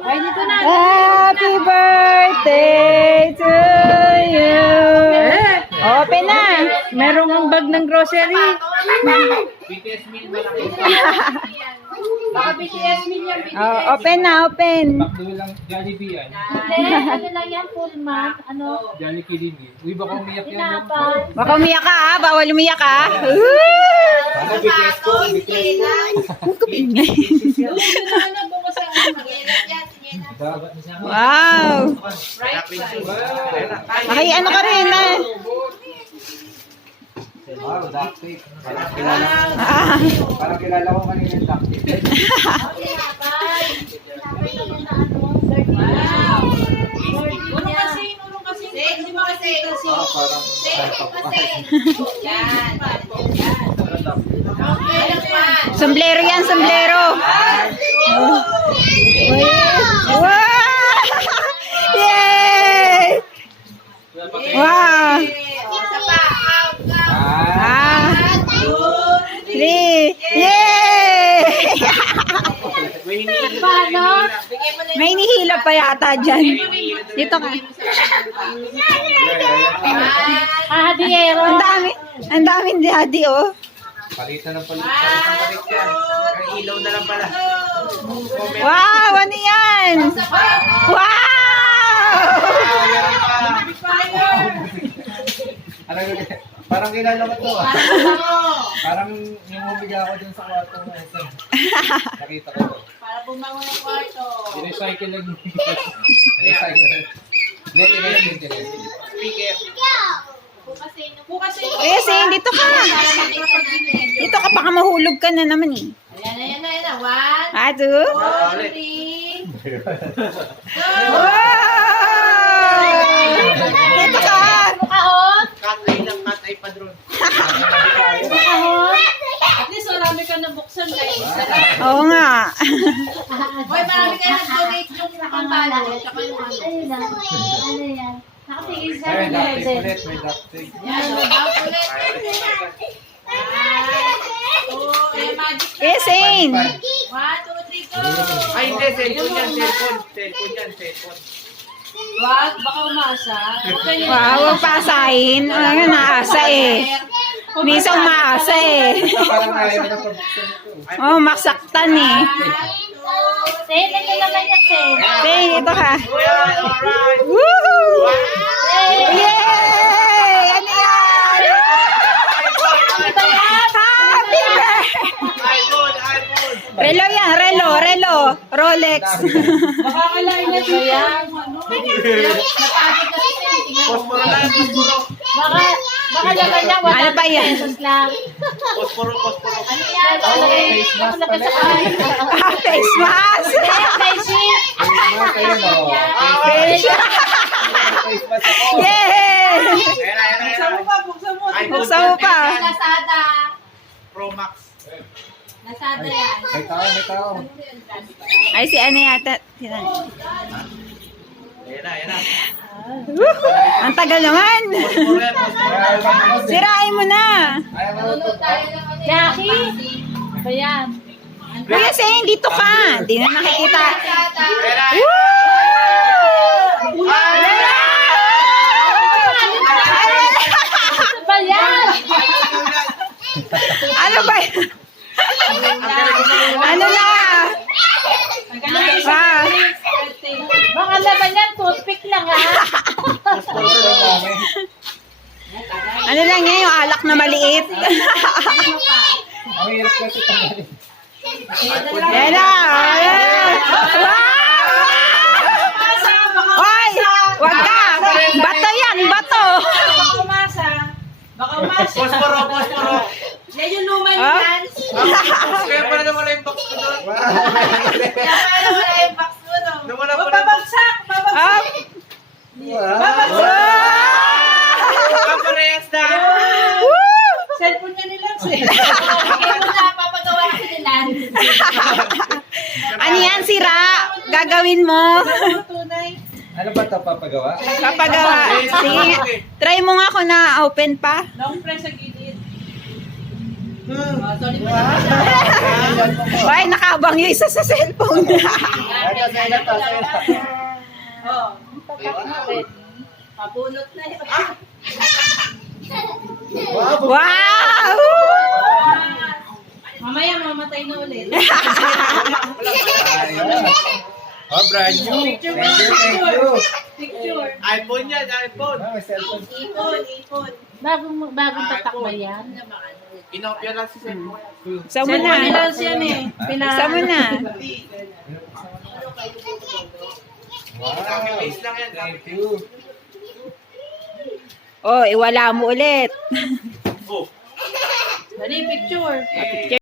Ay, dito na. Happy birthday to you. Open na. Merong ang bag ng grocery. BTS meal malaki. Baka BTS meal yan, BTS. Oh, open na, open. Bakdo lang Jollibee yan. Hindi, ano lang yan, full month. Ano? Jolly Kidding Me. Uy, baka umiyak yan. Pinapal. Baka umiyak ka ah. Bawal umiyak ah. Ano, BTS ko? BTS ko. Huwag ka pingay. Wow. Ay, ano ka rin ah. Wow, duct tape. Parang kilala ko kanina yung duct tape. Sombrero yan, sombrero. Wow! Yay! Wow! Ah! 3! Yay! Paano? May nihila pa yata dyan. Dito ka. Hadiero. Ang daming daddy oh. Palitan ng palit. Palitan palit yan. Ang ilaw na lang pala. Wow! Ano yan? Wow! Parang kilala ko to ah. Parang nangumbiga ako dun sa kwarto mo. Nakita ko to. Para bumangon ng kwarto. I-recycle lang. I-recycle. Speaker. Bukas Kasi dito ka. Dito ka, baka mahulog ka na naman eh. Ayan. 1, Ah, 2. 2, 3. Wow! Dito ka. Mukhaon. Cut-eye lang, cut-eye padron. Mukhaon. At least marami ka nabuksan guys. Oo nga. Hoy, marami kayo nag-donate yung pambalo. Tsaka yung ano. Ano yan? Nakatingin sa May akin. duct tape ulit, may duct tape. Yan, mabang ulit. Magic. Kissing. 1, 2, 3, go! Ay, hindi, cellphone yan, cellphone. Cellphone yan, cellphone. Wag, baka umasa. Wow, huwag pasahin. Ano, naasa eh. Minsan umaasa eh. Parang ayaw na pabuksan ito. Oh, maksaktan eh. 1, 2, 3. Ito naman yan, Sen. Okay, dito ka. Alright. Woo! Yay! Ano yan? Ano ba yan? Happy birthday! iPhone, iPhone. Relo yan, relo. Rolex. Baka kalain na dito yan. Napagod na si Sen. Posporo lang, posporo. Baka laman niya, Ano ba yan? 100 pesos lang. Posporo. Ano yan? Ako nakasakay. Ah, face mask. Face shield. Face mask, ayun o. Face Face mask ako. Yay! Buksan mo pa, buksan mo. Buksan mo pa. Lazada. Pro Max. Lazada yan. May tao. Ay, si ano yata. Ayan na. Ang tagal naman. Posporo yan, posporo. Sirain mo na. Ayaw mo ito. Jackie. Ba yan? Kuya Sen, dito ka. Di na nakikita. Ayan na. Woo! Ano ba yan? Ano ba? Ano na? Ah, Baka laman yan, toothpick lang ha. Posporo lang namin. ano lang yan, yung alak na maliit. Ang hirap kasi tanggalin. Yan na. Wow! Hoy! Wag ka! Bato yan, bato! Baka umasa. Posporo. Yan yung luman Ah? yan. Kaya pala nawala yung box ko doon. Kaya paano wala yung box mo no? Nawala pala yung box. Up! Wow! Parehas na. Woo! Cellphone niya nila. Kaya mo na, papagawa ka nila. Ano yan, sira? Gagawin mo? Tunay. Ano ba ito papagawa? Papagawa. Sige, try mo nga kung na-open pa. Long press sa gilid. Solid mo Ay, nakabang yung isa sa cellphone. Oh. Papunot na yun. Wow! Mamaya mamatay na ulit. Oh, brand new. Picture. Picture. iPhone yan, iPhone. Ipon. Bagong tatak ba yan? Inopya lang si cellphone. Sa mo Cellphone ni na. Lance yan eh. Sa mo na. Wow. Lang yan. Thank you. Oh, iwala mo ulit. Oh. Dali, picture.